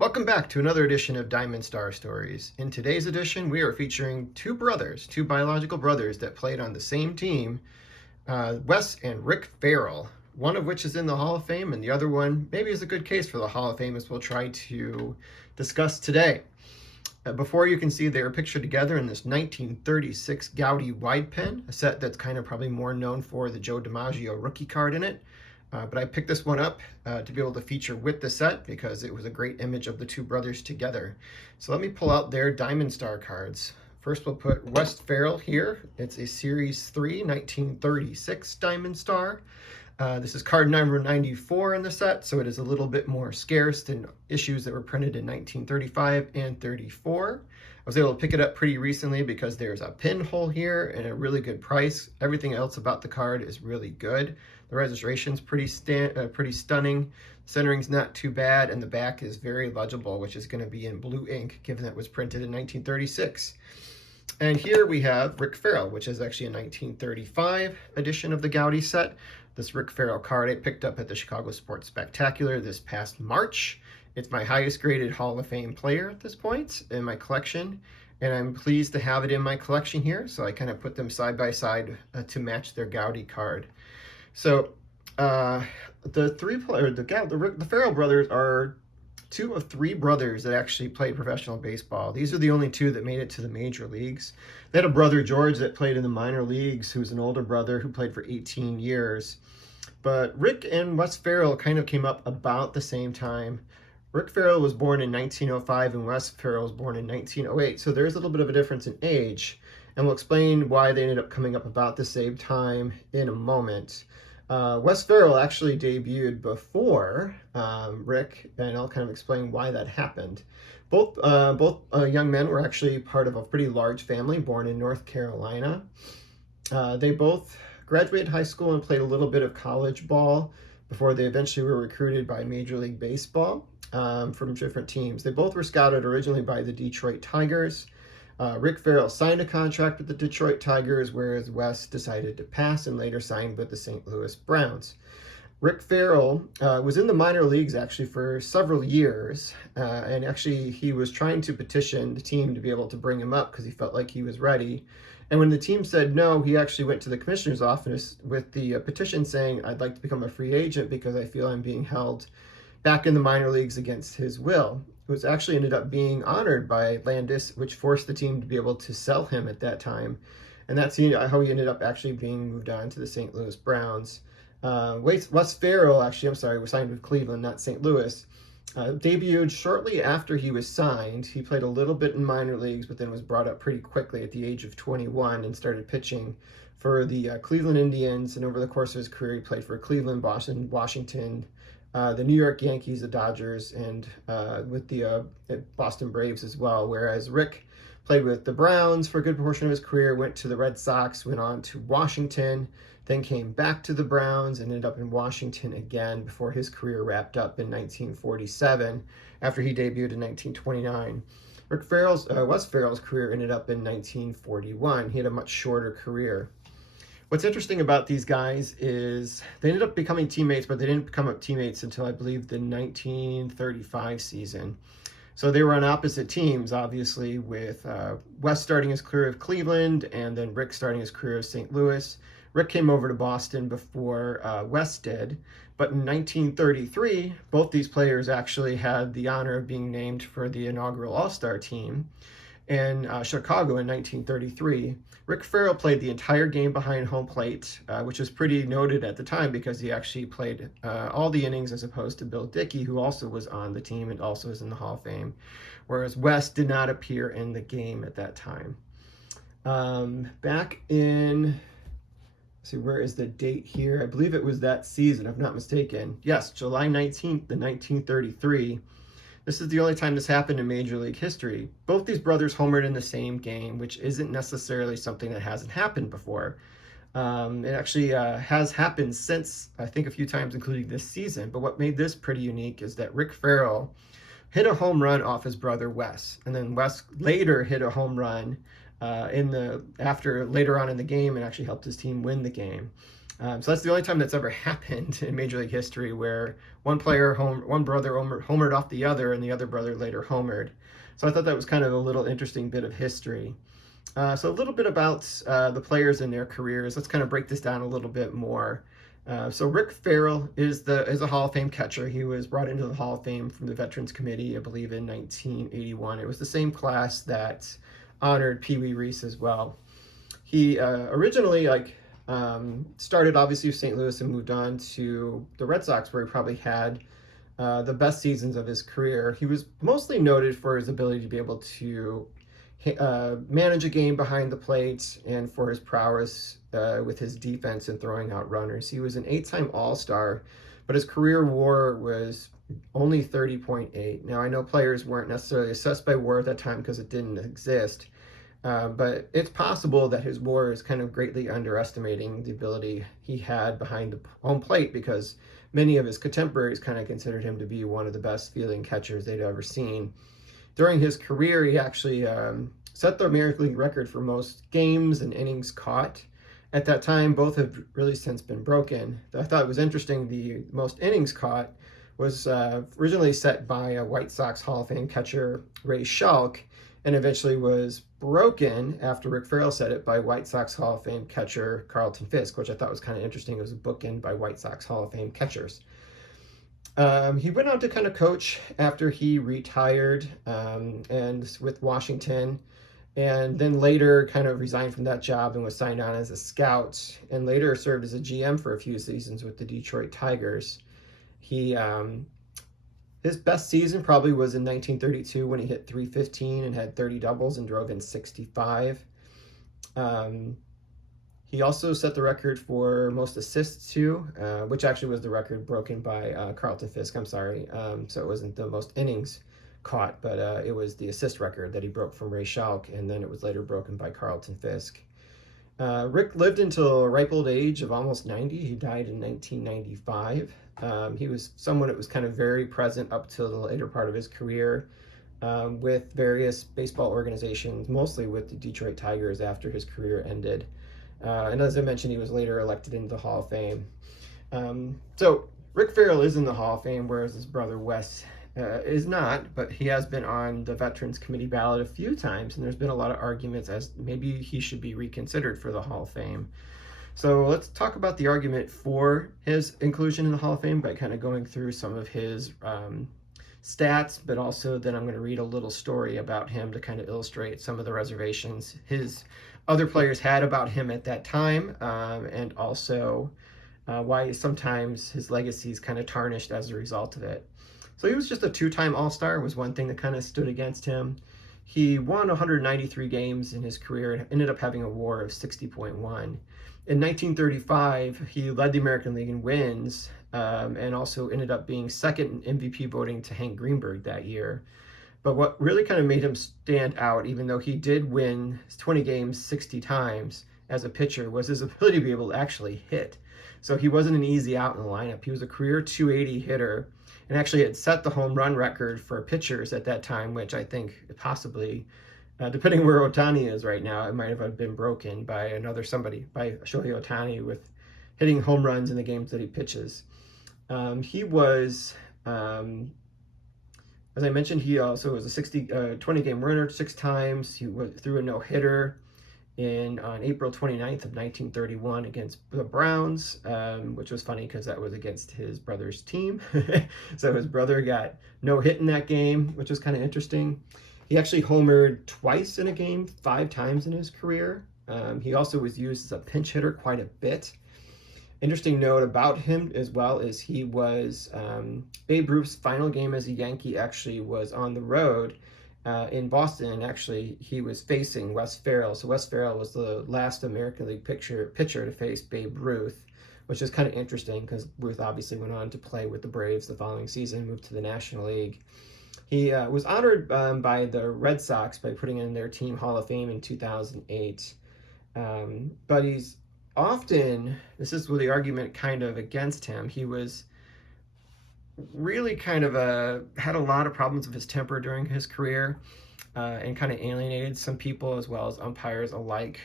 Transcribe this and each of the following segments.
Welcome back to another edition of Diamond Star Stories. In today's edition, we are featuring two biological brothers that played on the same team, Wes and Rick Ferrell, one of which is in the Hall of Fame, and the other one maybe is a good case for the Hall of Fame, as we'll try to discuss today. Before you can see they are pictured together in this 1936 Gaudi wide pen, a set that's kind of probably more known for the Joe DiMaggio rookie card in it. But I picked this one up to be able to feature with the set because it was a great image of the two brothers together. So let me pull out their Diamond Star cards. First we'll put Wes Ferrell here. It's a Series 3 1936 Diamond Star. This is card number 94 in the set, so it is a little bit more scarce than issues that were printed in 1935 and 34. I was able to pick it up pretty recently because there's a pinhole here and a really good price. Everything else about the card is really good. The registration's pretty stunning. Centering's not too bad, and the back is very legible, which is going to be in blue ink, given that it was printed in 1936. And here we have Rick Ferrell, which is actually a 1935 edition of the Gaudi set. This Rick Ferrell card I picked up at the Chicago Sports Spectacular this past March. It's my highest graded Hall of Fame player at this point in my collection, and I'm pleased to have it in my collection here. So I kind of put them side by side to match their Gaudi card. So the Ferrell brothers are two of three brothers that actually played professional baseball. These are the only two that made it to the major leagues. They had a brother, George, that played in the minor leagues, who's an older brother who played for 18 years. But Rick and Wes Ferrell kind of came up about the same time. Rick Ferrell was born in 1905 and Wes Ferrell was born in 1908. So there's a little bit of a difference in age. And we'll explain why they ended up coming up about the same time in a moment. Wes Ferrell actually debuted before Rick, and I'll kind of explain why that happened. Both young men were actually part of a pretty large family born in North Carolina. They both graduated high school and played a little bit of college ball before they eventually were recruited by Major League Baseball from different teams. They both were scouted originally by the Detroit Tigers. Rick Ferrell signed a contract with the Detroit Tigers, whereas Wes decided to pass and later signed with the St. Louis Browns. Rick Ferrell was in the minor leagues actually for several years, and actually he was trying to petition the team to be able to bring him up because he felt like he was ready. And when the team said no, he actually went to the commissioner's office with the petition saying, "I'd like to become a free agent because I feel I'm being held back in the minor leagues against his will." It was actually ended up being honored by Landis, which forced the team to be able to sell him at that time. And that's how he ended up actually being moved on to the St. Louis Browns. Wes Ferrell, was signed with Cleveland, not St. Louis. Debuted shortly after he was signed. He played a little bit in minor leagues, but then was brought up pretty quickly at the age of 21 and started pitching for the Cleveland Indians. And over the course of his career, he played for Cleveland, Boston, Washington, the New York Yankees, the Dodgers, and with the Boston Braves as well. Whereas Rick played with the Browns for a good portion of his career, went to the Red Sox, went on to Washington, then came back to the Browns and ended up in Washington again before his career wrapped up in 1947 after he debuted in 1929. Wes Ferrell's career ended up in 1941. He had a much shorter career. What's interesting about these guys is they ended up becoming teammates, but they didn't become up teammates until I believe the 1935 season. So they were on opposite teams, obviously, with Wes starting his career with Cleveland and then Rick starting his career with St. Louis. Rick came over to Boston before Wes did, but in 1933, both these players actually had the honor of being named for the inaugural All-Star team in Chicago in 1933. Rick Ferrell played the entire game behind home plate, which was pretty noted at the time because he actually played all the innings as opposed to Bill Dickey, who also was on the team and also is in the Hall of Fame, whereas Wes did not appear in the game at that time. Back in, let's see, where is the date here? I believe it was that season, if I'm not mistaken. Yes, July 19th, 1933. This is the only time this happened in Major League history. Both these brothers homered in the same game, which isn't necessarily something that hasn't happened before. It actually has happened since, I think, a few times, including this season. But what made this pretty unique is that Rick Ferrell hit a home run off his brother Wes, and then Wes later hit a home run later on in the game and actually helped his team win the game. So that's the only time that's ever happened in Major League history where one brother homered off the other, and the other brother later homered. So I thought that was kind of a little interesting bit of history. So a little bit about the players and their careers. Let's kind of break this down a little bit more. So Rick Ferrell is a Hall of Fame catcher. He was brought into the Hall of Fame from the Veterans Committee, I believe, in 1981. It was the same class that honored Pee Wee Reese as well. He originally started obviously with St. Louis and moved on to the Red Sox, where he probably had the best seasons of his career. He was mostly noted for his ability to be able to manage a game behind the plate and for his prowess with his defense and throwing out runners. He was an 8-time All-Star, but his career WAR was only 30.8. Now, I know players weren't necessarily assessed by WAR at that time because it didn't exist, but it's possible that his WAR is kind of greatly underestimating the ability he had behind the home plate, because many of his contemporaries kind of considered him to be one of the best fielding catchers they'd ever seen. During his career, he actually set the American League record for most games and innings caught. At that time, both have really since been broken. I thought it was interesting, the most innings caught was originally set by a White Sox Hall of Fame catcher, Ray Schalk, and eventually was broken after Rick Ferrell set it by White Sox Hall of Fame catcher Carlton Fisk, which I thought was kind of interesting. It was a bookend by White Sox Hall of Fame catchers. He went on to kind of coach after he retired and with Washington, and then later kind of resigned from that job and was signed on as a scout, and later served as a GM for a few seasons with the Detroit Tigers. His best season probably was in 1932 when he hit .315 and had 30 doubles and drove in 65. He also set the record for most assists too, which actually was the record broken by Carlton Fisk. I'm sorry. So it wasn't the most innings caught, but it was the assist record that he broke from Ray Schalk, and then it was later broken by Carlton Fisk. Rick lived until a ripe old age of almost 90. He died in 1995. He was someone that was kind of very present up till the later part of his career with various baseball organizations, mostly with the Detroit Tigers after his career ended. And as I mentioned, he was later elected into the Hall of Fame. So Rick Ferrell is in the Hall of Fame, whereas his brother Wes is not, but he has been on the Veterans Committee ballot a few times, and there's been a lot of arguments as maybe he should be reconsidered for the Hall of Fame. So let's talk about the argument for his inclusion in the Hall of Fame by kind of going through some of his stats, but also then I'm going to read a little story about him to kind of illustrate some of the reservations his other players had about him at that time, and also why sometimes his legacy is kind of tarnished as a result of it. So he was just a 2-time All-Star, was one thing that kind of stood against him. He won 193 games in his career and ended up having a WAR of 60.1. In 1935, he led the American League in wins, and also ended up being second in MVP voting to Hank Greenberg that year. But what really kind of made him stand out, even though he did win 20 games 60 times as a pitcher, was his ability to be able to actually hit. So he wasn't an easy out in the lineup. He was a career .280 hitter, and actually had set the home run record for pitchers at that time, which I think possibly, depending where Ohtani is right now, it might have been broken by by Shohei Ohtani, with hitting home runs in the games that he pitches. He was, as I mentioned, he also was a 20-game winner 6 times. He threw a no-hitter on April 29th of 1931 against the Browns, which was funny because that was against his brother's team. So his brother got no hit in that game, which was kind of interesting. He actually homered twice in a game, 5 times in his career. He also was used as a pinch hitter quite a bit. Interesting note about him as well is he was Babe Ruth's final game as a Yankee actually was on the road in Boston, and actually he was facing Wes Ferrell. So Wes Ferrell was the last American League pitcher to face Babe Ruth, which is kind of interesting because Ruth obviously went on to play with the Braves the following season, moved to the National League. He was honored by the Red Sox by putting in their team Hall of Fame in 2008. But he's often, this is where the argument kind of against him, he was really kind of had a lot of problems with his temper during his career, and kind of alienated some people as well as umpires alike.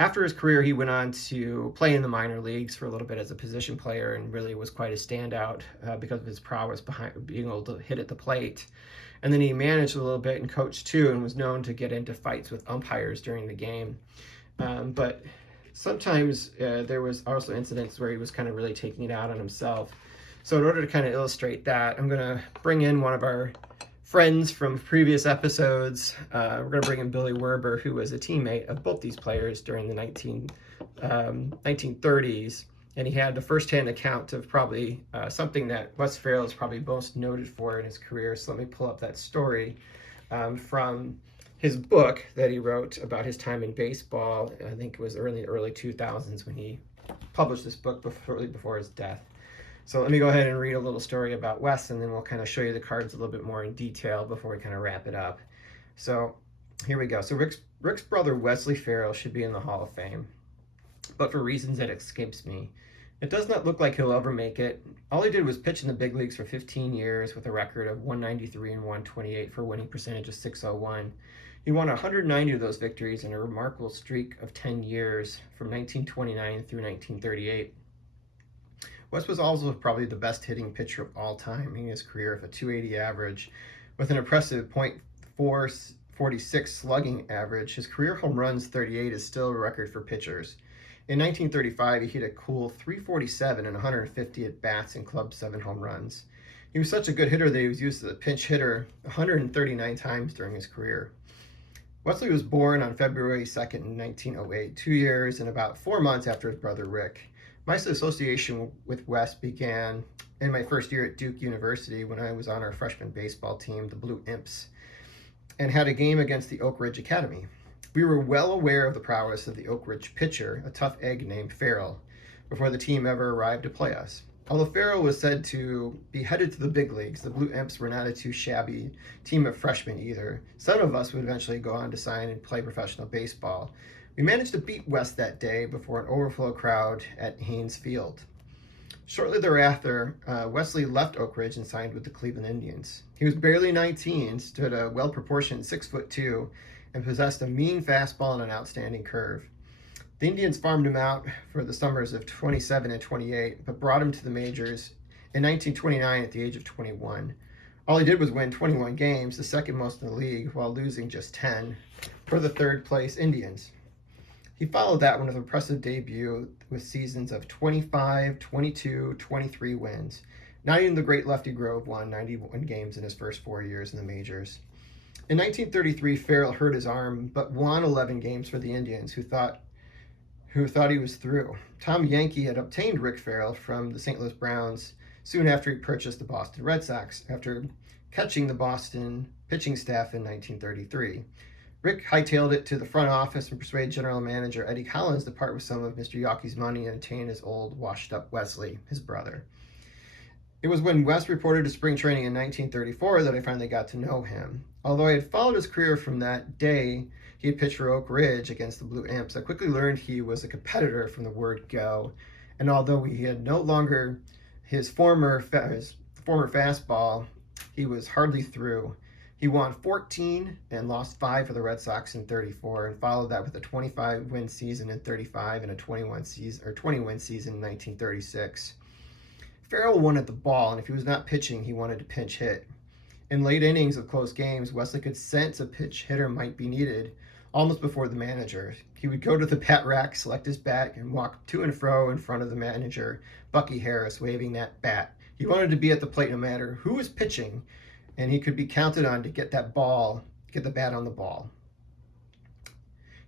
After his career, he went on to play in the minor leagues for a little bit as a position player and really was quite a standout because of his prowess behind being able to hit at the plate. And then he managed a little bit and coached too, and was known to get into fights with umpires during the game. But sometimes there was also incidents where he was kind of really taking it out on himself. So in order to kind of illustrate that, I'm going to bring in one of our friends from previous episodes. We're going to bring in Billy Werber, who was a teammate of both these players during the 1930s. And he had the first-hand account of probably something that Wes Ferrell is probably most noted for in his career. So let me pull up that story from his book that he wrote about his time in baseball. I think it was early 2000s when he published this book before his death. So let me go ahead and read a little story about Wes, and then we'll kind of show you the cards a little bit more in detail before we kind of wrap it up. So here we go. So Rick's brother Wesley Ferrell should be in the Hall of Fame, but for reasons that escapes me. It does not look like he'll ever make it. All he did was pitch in the big leagues for 15 years with a record of 193 and 128 for a winning percentage of .601. He won 190 of those victories in a remarkable streak of 10 years from 1929 through 1938. Wes was also probably the best hitting pitcher of all time in his career with a .280 average. With an impressive .446 slugging average, his career home runs 38 is still a record for pitchers. In 1935, he hit a cool .347 and 150 at-bats and clubbed 7 home runs. He was such a good hitter that he was used as a pinch hitter 139 times during his career. Wesley was born on February 2nd in 1908, 2 years and about 4 months after his brother Rick. My association with Wes began in my first year at Duke University when I was on our freshman baseball team, the Blue Imps, and had a game against the Oak Ridge Academy. We were well aware of the prowess of the Oak Ridge pitcher, a tough egg named Ferrell, before the team ever arrived to play us. Although Ferrell was said to be headed to the big leagues, the Blue Imps were not a too shabby team of freshmen either. Some of us would eventually go on to sign and play professional baseball. We managed to beat West that day before an overflow crowd at Haynes Field. Shortly thereafter, Wesley left Oak Ridge and signed with the Cleveland Indians. He was barely 19, stood a well-proportioned 6'2", and possessed a mean fastball and an outstanding curve. The Indians farmed him out for the summers of 27 and 28, but brought him to the majors in 1929 at the age of 21. All he did was win 21 games, the second most in the league, while losing just 10 for the third-place Indians. He followed that with an impressive debut with seasons of 25, 22, 23 wins. Not even the great Lefty Grove won 91 games in his first 4 years in the majors. In 1933, Ferrell hurt his arm, but won 11 games for the Indians, who thought he was through. Tom Yankee had obtained Rick Ferrell from the St. Louis Browns soon after he purchased the Boston Red Sox, after catching the Boston pitching staff in 1933. Rick hightailed it to the front office and persuaded general manager Eddie Collins to part with some of Mr. Yankey's money and obtain his old, washed-up Wesley, his brother. It was when Wes reported to spring training in 1934 that I finally got to know him. Although I had followed his career from that day he had pitched for Oak Ridge against the Blue Imps, I quickly learned he was a competitor from the word go. And although he had no longer his former fastball, he was hardly through. He won 14 and lost 5 for the Red Sox in 34, and followed that with a 25-win season in 35 and a 20-win season in 1936. Ferrell wanted the ball, and if he was not pitching, he wanted to pinch hit. In late innings of close games, Wesley could sense a pinch hitter might be needed almost before the manager. He would go to the bat rack, select his bat, and walk to and fro in front of the manager, Bucky Harris, waving that bat. He wanted to be at the plate no matter who was pitching, and he could be counted on to get the bat on the ball.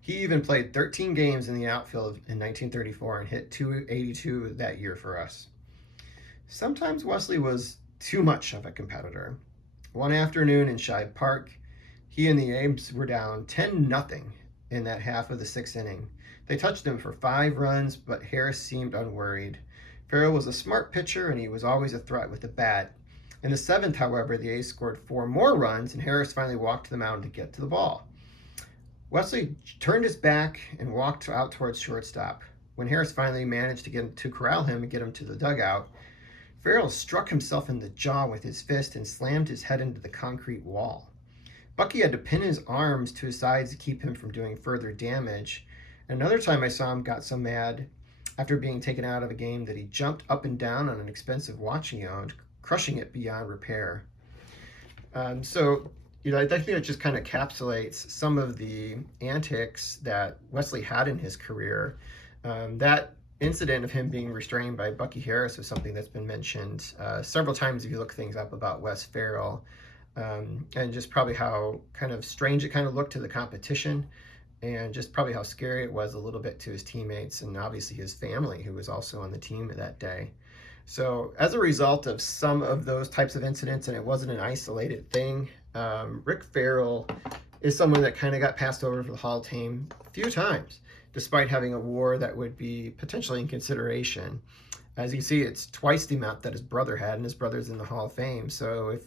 He even played 13 games in the outfield in 1934 and hit .282 that year for us. Sometimes Wesley was too much of a competitor. One afternoon in Shibe Park, he and the Ames were down 10-0 in that half of the 6th inning. They touched him for 5 runs, but Harris seemed unworried. Ferrell was a smart pitcher, and he was always a threat with the bat. In the 7th, however, the A's scored 4 more runs, and Harris finally walked to the mound to get to the ball. Wesley turned his back and walked out towards shortstop. When Harris finally managed to corral him and get him to the dugout, Ferrell struck himself in the jaw with his fist and slammed his head into the concrete wall. Bucky had to pin his arms to his sides to keep him from doing further damage, Another time I saw him got so mad after being taken out of a game that he jumped up and down on an expensive watch he owned, crushing it beyond repair. So, I think it just kind of encapsulates some of the antics that Wesley had in his career. That incident of him being restrained by Bucky Harris was something that's been mentioned several times if you look things up about Wes Ferrell, and just probably how kind of strange it kind of looked to the competition, and just probably how scary it was a little bit to his teammates and obviously his family, who was also on the team that day. So, as a result of some of those types of incidents, and it wasn't an isolated thing, Rick Ferrell is someone that kind of got passed over for the Hall of Fame a few times, despite having a WAR that would be potentially in consideration. As you can see, it's twice the amount that his brother had, and his brother's in the Hall of Fame. So, if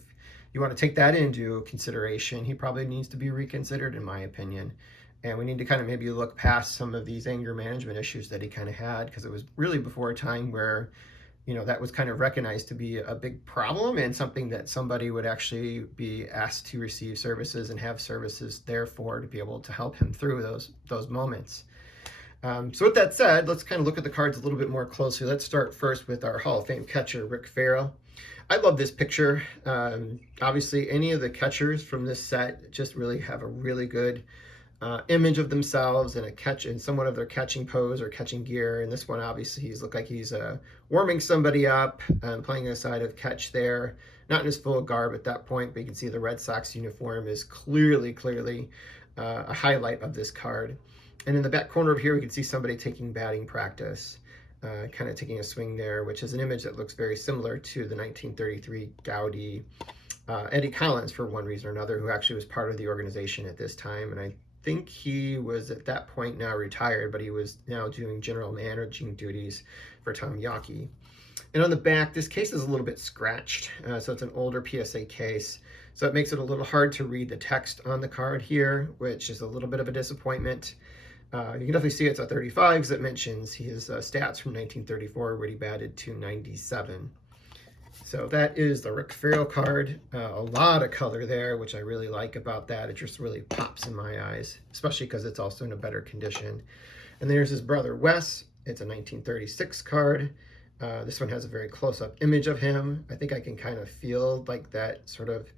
you want to take that into consideration, he probably needs to be reconsidered, in my opinion. And we need to kind of maybe look past some of these anger management issues that he kind of had, because it was really before a time where that was kind of recognized to be a big problem and something that somebody would actually be asked to receive services and have services therefore to be able to help him through those moments. So with that said, let's kind of look at the cards a little bit more closely. Let's start first with our Hall of Fame catcher, Rick Ferrell. I love this picture. Obviously, any of the catchers from this set just really have a really good image of themselves and a catch in somewhat of their catching pose or catching gear. And this one, obviously, he's looked like he's warming somebody up, playing a side of catch there. Not in his full garb at that point, but you can see the Red Sox uniform is clearly a highlight of this card. And in the back corner of here, we can see somebody taking batting practice, kind of taking a swing there, which is an image that looks very similar to the 1933 Gowdy Eddie Collins, for one reason or another, who actually was part of the organization at this time. And I think he was at that point now retired, but he was now doing general managing duties for Tom Yawkey. And on the back, this case is a little bit scratched, so it's an older PSA case. So it makes it a little hard to read the text on the card here, which is a little bit of a disappointment. You can definitely see it's a 35 because it mentions his stats from 1934 where he batted .297. So that is the Rick Ferrell card. A lot of color there, which I really like about that. It just really pops in my eyes, especially because it's also in a better condition. And there's his brother Wes. It's a 1936 card. This one has a very close-up image of him. I think I can kind of feel like that sort of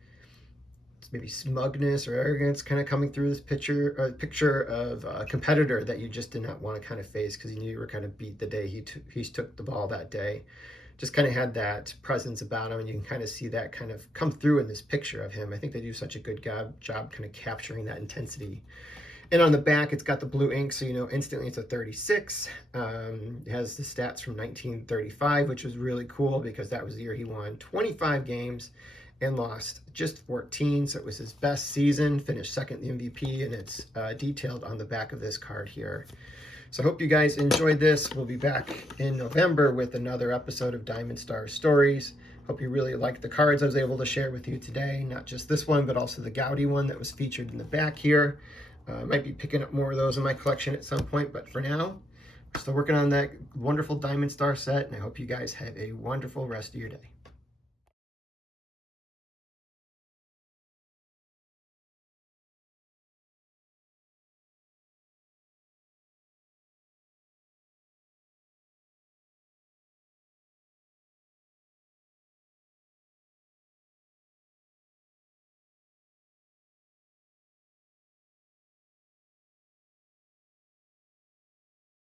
maybe smugness or arrogance kind of coming through this picture of a competitor that you just did not want to kind of face because you knew you were kind of beat the day he took the ball that day. Just kind of had that presence about him, and you can kind of see that kind of come through in this picture of him. I think they do such a good job kind of capturing that intensity. And on the back, it's got the blue ink, so you know instantly it's a 36. It has the stats from 1935, which was really cool because that was the year he won 25 games and lost just 14. So it was his best season, finished second in the MVP, and it's detailed on the back of this card here. So I hope you guys enjoyed this. We'll be back in November with another episode of Diamond Star Stories. Hope you really liked the cards I was able to share with you today. Not just this one, but also the Gowdy one that was featured in the back here. Might be picking up more of those in my collection at some point, but for now, we're still working on that wonderful Diamond Star set, and I hope you guys have a wonderful rest of your day.